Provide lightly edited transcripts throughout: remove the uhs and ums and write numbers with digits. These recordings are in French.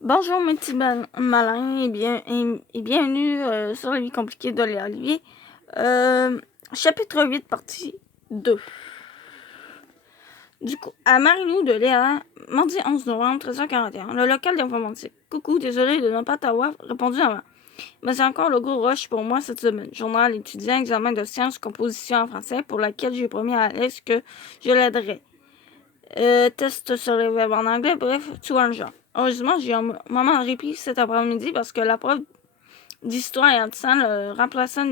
Bonjour mes petits malins et bienvenue sur la vie compliquée de Léa Olivier. Chapitre 8, partie 2. Du coup, à Marilou de Léa, mardi 11 novembre 13h41, le local d'informatique. Coucou, désolé de ne pas t'avoir répondu avant. Mais c'est encore le gros rush pour moi cette semaine. Journal étudiant, examen de sciences, composition en français, pour laquelle j'ai promis à Alex que je l'aiderais. Test sur le web en anglais, bref, tout un genre. Heureusement, j'ai un moment de répit cet après-midi parce que la prof d'histoire et artisan, le remplaçant,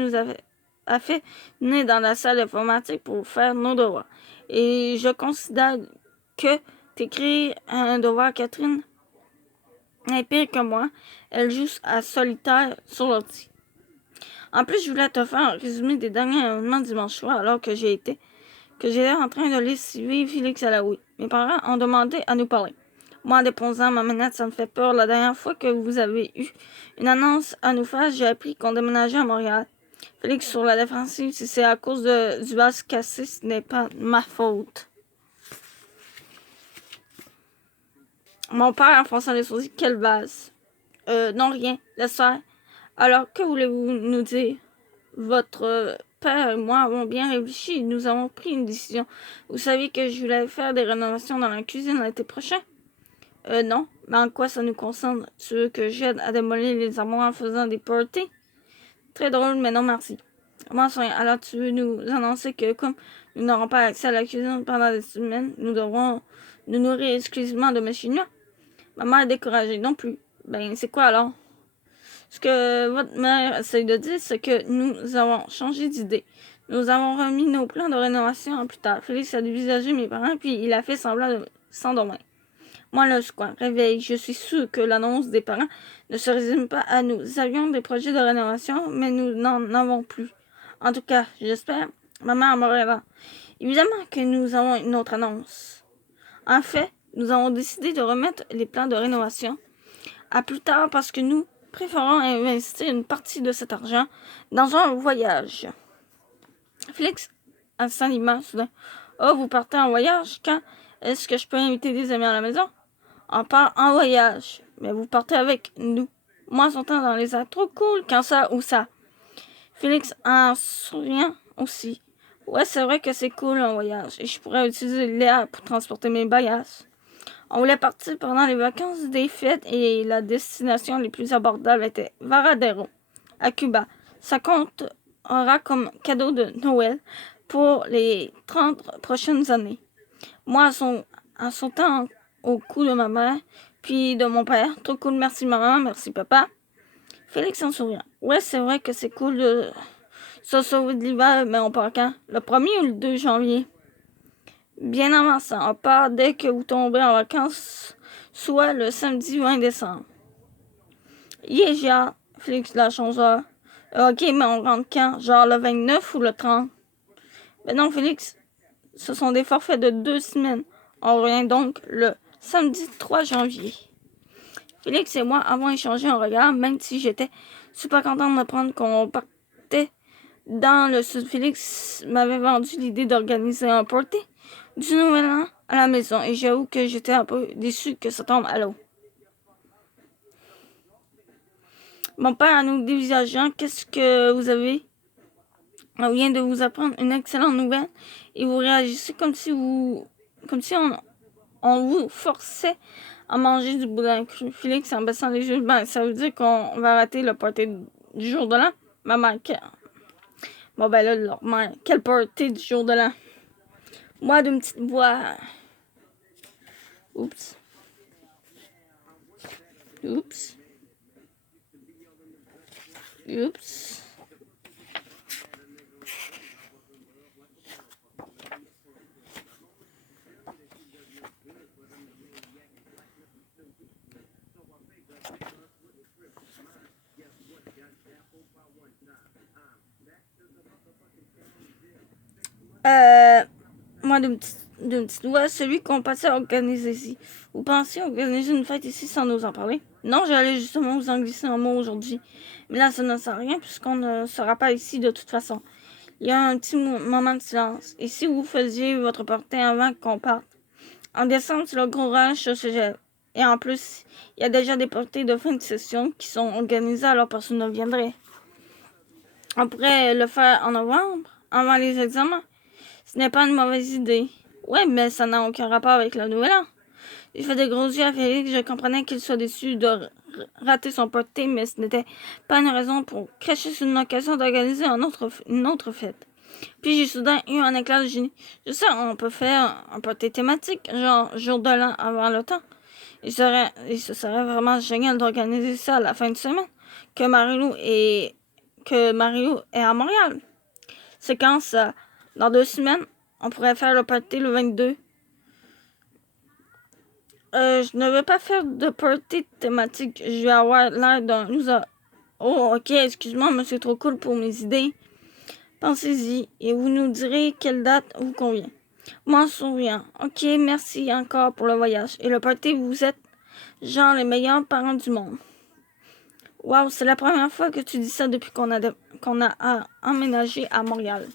a fait venir dans la salle d'informatique pour faire nos devoirs. Et je considère que t'écrire un devoir, Catherine, est pire que moi. Elle joue à solitaire sur l'ordi. En plus, je voulais te faire un résumé des derniers événements dimanche soir alors que j'étais en train de lessiver Félix Alaoui. Mes parents ont demandé à nous parler. Moi, en déposant ma manette, ça me fait peur. La dernière fois que vous avez eu une annonce à nous faire, j'ai appris qu'on déménageait à Montréal. Félix sur la défensive, si c'est à cause du vase cassé, ce n'est pas ma faute. Mon père, en fronçant les sourcils, quel vase? Non, rien. Laisse faire. Alors, que voulez-vous nous dire? Votre père et moi avons bien réfléchi. Nous avons pris une décision. Vous saviez que je voulais faire des rénovations dans la cuisine l'été prochain? Non. Mais en quoi ça nous concerne? Tu veux que j'aide à démolir les armoires en faisant des parties? Très drôle, mais non merci. Comment ça? Alors tu veux nous annoncer que comme nous n'aurons pas accès à la cuisine pendant des semaines, nous devrons nous nourrir exclusivement de mes chinois? Ma mère est découragée non plus. Ben, c'est quoi alors? Ce que votre mère essaye de dire, c'est que nous avons changé d'idée. Nous avons remis nos plans de rénovation en plus tard. Félix a dévisagé mes parents, puis il a fait semblant de s'endormir. Moi, le quoi, réveil, je suis sûre que l'annonce des parents ne se résume pas à nous. Nous avions des projets de rénovation, mais nous n'en avons plus. En tout cas, j'espère. Maman à Montréal. Évidemment que nous avons une autre annonce. En fait, nous avons décidé de remettre les plans de rénovation à plus tard parce que nous préférons investir une partie de cet argent dans un voyage. Félix s'anima soudain. Oh, vous partez en voyage? Quand est-ce que je peux inviter des amis à la maison? On part en voyage. Mais vous partez avec nous. Moi, son temps dans les airs. Trop cool. Quand ça ou ça? Félix en souriant aussi. Ouais, c'est vrai que c'est cool un voyage. Et je pourrais utiliser l'air pour transporter mes bagages. On voulait partir pendant les vacances des fêtes et la destination les plus abordables était Varadero, à Cuba. Ça comptera comme cadeau de Noël pour les 30 prochaines années. Moi, en sautant au cou de ma mère, puis de mon père. Trop cool, merci maman, merci papa. Félix en souriant. Ouais, c'est vrai que c'est cool de se sauver de l'hiver, mais on part quand? Le 1er ou le 2 janvier? Bien avant ça, on part dès que vous tombez en vacances, soit le samedi 20 décembre. J'ai hâte, Félix la changeur. Ok, mais on rentre quand? Genre le 29 ou le 30? Ben non, Félix, ce sont des forfaits de 2 semaines. On revient donc le samedi 3 janvier. Félix et moi avons échangé un regard, même si j'étais super contente d'apprendre qu'on partait dans le sud. Félix m'avait vendu l'idée d'organiser un party du Nouvel An à la maison et j'avoue que j'étais un peu déçue que ça tombe à l'eau. Mon père, à nous dévisageant, qu'est-ce que vous avez? On vient de vous apprendre une excellente nouvelle et vous réagissez comme si on vous forçait à manger du boudin cru. Félix en baissant les yeux, ben, ça veut dire qu'on va rater le party du jour de l'an? Maman, bon ben là, leur mère, quel party du jour de l'an? Moi, d'une petite voix. Oups. Oups. Oups. Moi, d'une petite voix, celui qu'on passait à organiser ici. Vous pensiez organiser une fête ici sans nous en parler? Non, j'allais justement vous en glisser un mot aujourd'hui. Mais là, ça ne sert à rien puisqu'on ne sera pas ici de toute façon. Il y a un petit moment de silence. Et si vous faisiez votre party avant qu'on parte? En décembre, c'est le gros rush au cégep. Et en plus, il y a déjà des parties de fin de session qui sont organisées alors personne ne viendrait. On pourrait le faire en novembre, avant les examens. Ce n'est pas une mauvaise idée. Ouais, mais ça n'a aucun rapport avec le nouvel an. J'ai fait des gros yeux à Félix. Je comprenais qu'il soit déçu de rater son party, mais ce n'était pas une raison pour cracher sur une occasion d'organiser une autre fête. Puis j'ai soudain eu un éclair de génie. Je sais, on peut faire un party thématique, genre jour de l'an avant le temps. Et ce serait vraiment génial d'organiser ça à la fin de semaine, que Mario est à Montréal. C'est quand ça? Dans 2 semaines, on pourrait faire le party le 22. Je ne veux pas faire de party thématique. Je vais avoir l'air d'un loser. Oh, ok, excuse-moi, mais c'est trop cool pour mes idées. Pensez-y et vous nous direz quelle date vous convient. M'en souviens. Ok, merci encore pour le voyage. Et le party, vous êtes genre les meilleurs parents du monde. Wow, c'est la première fois que tu dis ça depuis qu'on a emménagé à Montréal.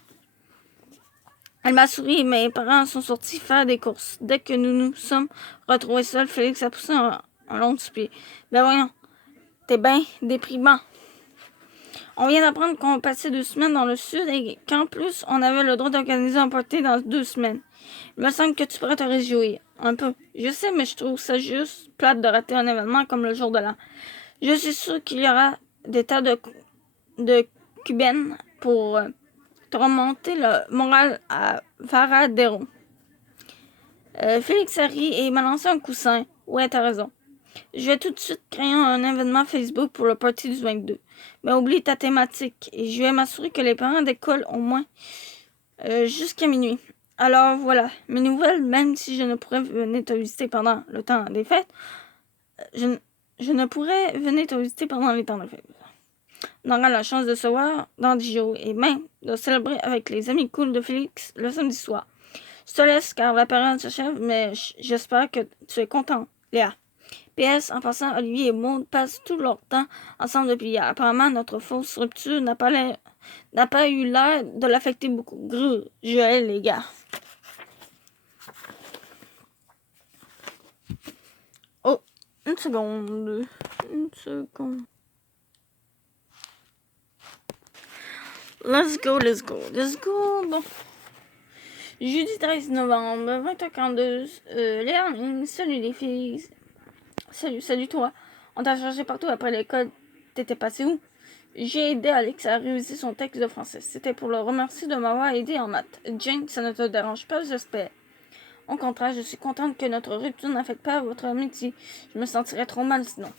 Elle m'a souri et mes parents sont sortis faire des courses. Dès que nous nous sommes retrouvés seuls, Félix a poussé un long soupir. Ben voyons, t'es bien déprimant. On vient d'apprendre qu'on passait 2 semaines dans le sud et qu'en plus, on avait le droit d'organiser un party dans 2 semaines. Il me semble que tu pourrais te réjouir. Un peu. Je sais, mais je trouve ça juste plate de rater un événement comme le jour de l'an. Je suis sûre qu'il y aura des tas de cubaines pour te remonter le moral à Varadero. Félix a ri et m'a lancé un coussin. Ouais, t'as raison. Je vais tout de suite créer un événement Facebook pour le party du 22. Mais oublie ta thématique et je vais m'assurer que les parents d'école au moins jusqu'à minuit. Alors voilà, mes nouvelles, même si je ne pourrais venir te visiter pendant le temps des fêtes, je ne pourrais venir te visiter pendant les temps des fêtes. On aura la chance de se voir dans 10 jours et même de célébrer avec les amis cool de Félix le samedi soir. Je te laisse car la période s'achève, mais j'espère que tu es content, Léa. PS, en passant, Olivier et Maud passent tout leur temps ensemble depuis hier. Apparemment, notre fausse rupture n'a pas eu l'air de l'affecter beaucoup. Grrr, Joël, les gars. Oh, une seconde. Let's go. Bon. Jeudi 13 novembre, 20h42. Léa, salut les filles. Salut toi. On t'a cherché partout après l'école. T'étais passé où? J'ai aidé Alex à réviser son texte de français. C'était pour le remercier de m'avoir aidé en maths. Jane, ça ne te dérange pas, j'espère. Au contraire, je suis contente que notre rupture n'affecte pas votre amitié. Je me sentirais trop mal sinon.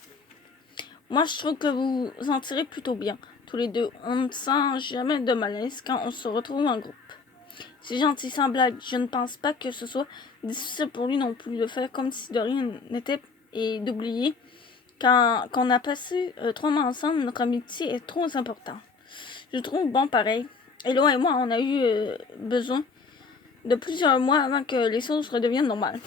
Moi, je trouve que vous en tirez plutôt bien. Tous les deux, on ne sent jamais de malaise quand on se retrouve en groupe. C'est gentil, sans blague. Je ne pense pas que ce soit difficile pour lui non plus de faire comme si de rien n'était et d'oublier qu'on a passé 3 mois ensemble. Notre amitié est trop importante. Je trouve bon pareil. Elo et moi, on a eu besoin de plusieurs mois avant que les choses redeviennent normales.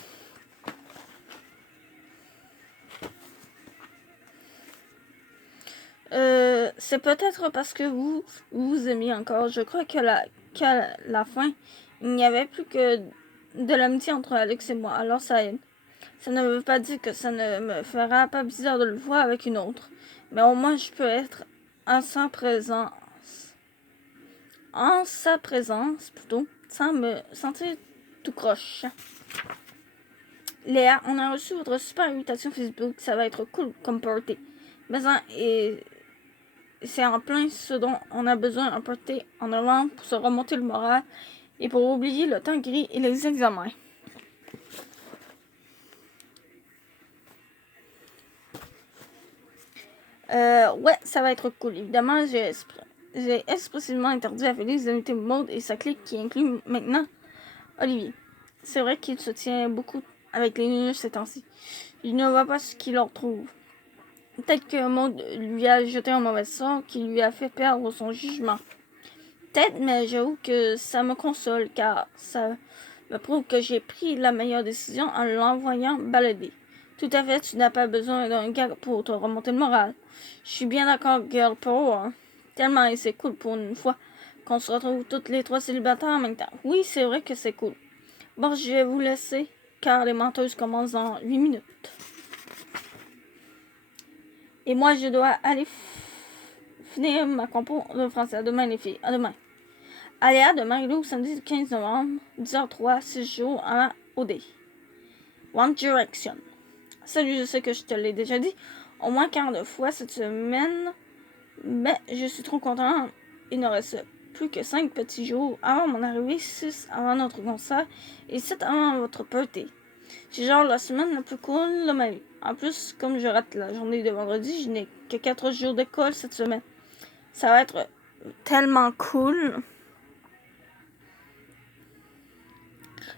C'est peut-être parce que vous vous aimez encore. Je crois qu'à la fin, il n'y avait plus que de l'amitié entre Alex et moi. Alors ça aide. Ça ne veut pas dire que ça ne me fera pas bizarre de le voir avec une autre. Mais au moins, je peux être en sa présence. En sa présence, plutôt, sans me sentir tout croche. Léa, on a reçu votre super invitation Facebook. Ça va être cool comme party. Mais c'est en plein ce dont on a besoin, un party en novembre pour se remonter le moral et pour oublier le temps gris et les examens. Ouais, ça va être cool. Évidemment, j'ai expressivement interdit à Félix d'inviter Maud et sa clique qui inclut maintenant Olivier. C'est vrai qu'il se tient beaucoup avec les nuls ces temps-ci. Je ne vois pas ce qu'il leur trouve. Peut-être que Maud lui a jeté un mauvais sort qui lui a fait perdre son jugement. Peut-être, mais j'avoue que ça me console car ça me prouve que j'ai pris la meilleure décision en l'envoyant balader. Tout à fait, tu n'as pas besoin d'un gars pour te remonter le moral. Je suis bien d'accord, girl power. Hein. Tellement, et c'est cool pour une fois qu'on se retrouve toutes les 3 célibataires en même temps. Oui, c'est vrai que c'est cool. Bon, je vais vous laisser car les menteuses commencent dans 8 minutes. Et moi, je dois aller finir ma compo de français. À demain, les filles. À demain. Aléa de Marie-Lou, samedi 15 novembre, 10h03, 6 jours avant OD. One Direction. Salut, je sais que je te l'ai déjà dit au moins 42 fois cette semaine, mais je suis trop content. Il ne reste plus que 5 petits jours avant mon arrivée, 6 avant notre concert et 7 avant votre birthday. C'est genre la semaine la plus cool de ma vie. En plus, comme je rate la journée de vendredi, je n'ai que 4 jours d'école cette semaine. Ça va être tellement cool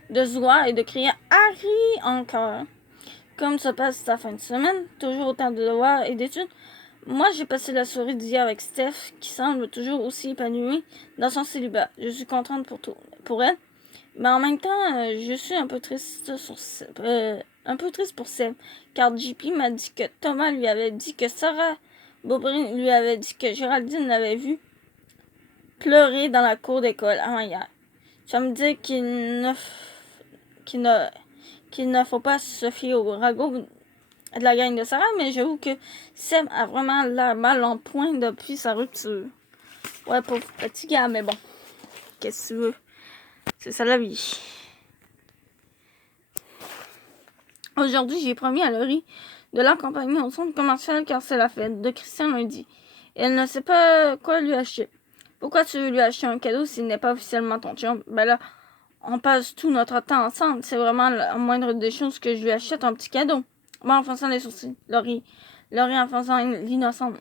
de se voir et de crier Harry encore. Comme ça passe ta fin de semaine, toujours autant de devoirs et d'études. Moi, j'ai passé la soirée d'hier avec Steph, qui semble toujours aussi épanouie dans son célibat. Je suis contente pour elle, mais en même temps, je suis un peu triste pour Seb, car JP m'a dit que Thomas lui avait dit que Sarah Beaubrun lui avait dit que Géraldine l'avait vu pleurer dans la cour d'école avant hier. Ça me dit qu'il ne faut pas se fier au ragot de la gang de Sarah, mais j'avoue que Seb a vraiment l'air mal en point depuis sa rupture. Ouais, pauvre petit gars, mais bon, qu'est-ce que tu veux? C'est ça la vie. Aujourd'hui, j'ai promis à Laurie de l'accompagner au centre commercial car c'est la fête de Christian lundi. Et elle ne sait pas quoi lui acheter. Pourquoi tu veux lui acheter un cadeau s'il n'est pas officiellement ton chum? Ben là, on passe tout notre temps ensemble. C'est vraiment la moindre des choses que je lui achète un petit cadeau. Moi, en faisant les sourcils. Laurie en faisant l'innocente.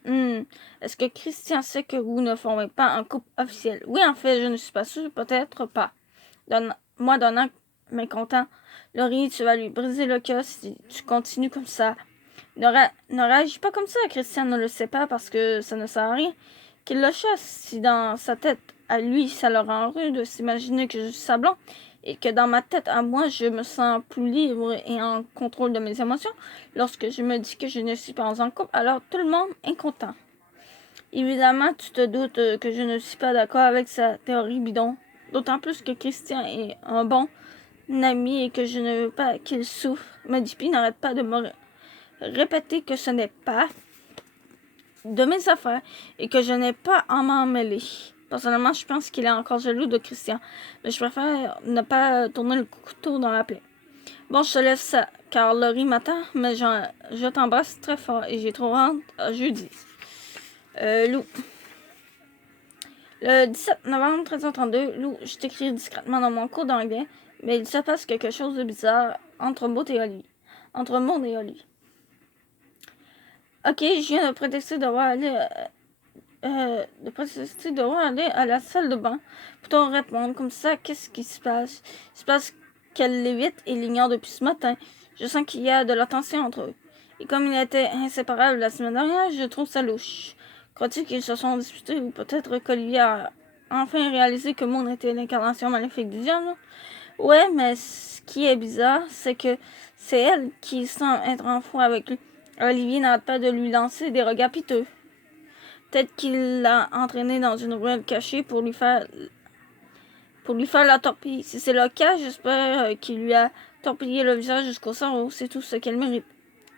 Est-ce que Christian sait que vous ne formez pas un couple officiel? Oui, en fait, je ne suis pas sûre. Peut-être pas. Moi, donnant mécontent. Laurie, tu vas lui briser le cœur si tu continues comme ça. Ne réagis pas comme ça. Christian ne le sait pas parce que ça ne sert à rien. Qu'il le chasse si dans sa tête à lui, ça le rend heureux de s'imaginer que je suis sa blonde et que dans ma tête à moi, je me sens plus libre et en contrôle de mes émotions. Lorsque je me dis que je ne suis pas en couple, alors tout le monde est content. Évidemment, tu te doutes que je ne suis pas d'accord avec sa théorie bidon. D'autant plus que Christian est un bon ami et que je ne veux pas qu'il souffre. Mais JP n'arrête pas de me répéter que ce n'est pas de mes affaires et que je n'ai pas à m'en mêler. Personnellement, je pense qu'il est encore jaloux de Christian, mais je préfère ne pas tourner le couteau dans la plaie. Bon, je te laisse ça, car Laurie m'attend, mais je t'embrasse très fort et j'ai trop hâte à jeudi. Lou. Le 17 novembre 1332, Lou, je t'écris discrètement dans mon cours d'anglais, mais il se passe quelque chose de bizarre entre Maud et Oli. Ok, je viens de prétexter devoir aller à la salle de bain pour te répondre. Comme ça, qu'est-ce qui se passe? Il se passe qu'elle l'évite et l'ignore depuis ce matin. Je sens qu'il y a de la tension entre eux. Et comme ils étaient inséparables la semaine dernière, je trouve ça louche. Crois-tu qu'ils se sont disputés ou peut-être qu'Olivier a enfin réalisé que Maud était l'incarnation maléfique du diable? Ouais, mais ce qui est bizarre, c'est que c'est elle qui semble être en fou avec lui. Olivier n'arrête pas de lui lancer des regards piteux. Peut-être qu'il l'a entraîné dans une ruelle cachée pour lui faire la torpille. Si c'est le cas, j'espère qu'il lui a torpillé le visage jusqu'au cerveau. C'est tout ce qu'elle mérite.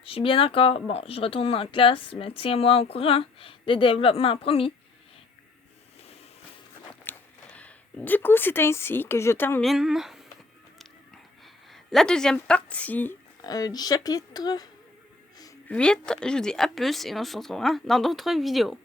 Je suis bien d'accord. Bon, je retourne en classe, mais tiens-moi au courant des développements promis. Du coup, c'est ainsi que je termine la deuxième partie du chapitre 8. Je vous dis à plus et on se retrouvera dans d'autres vidéos.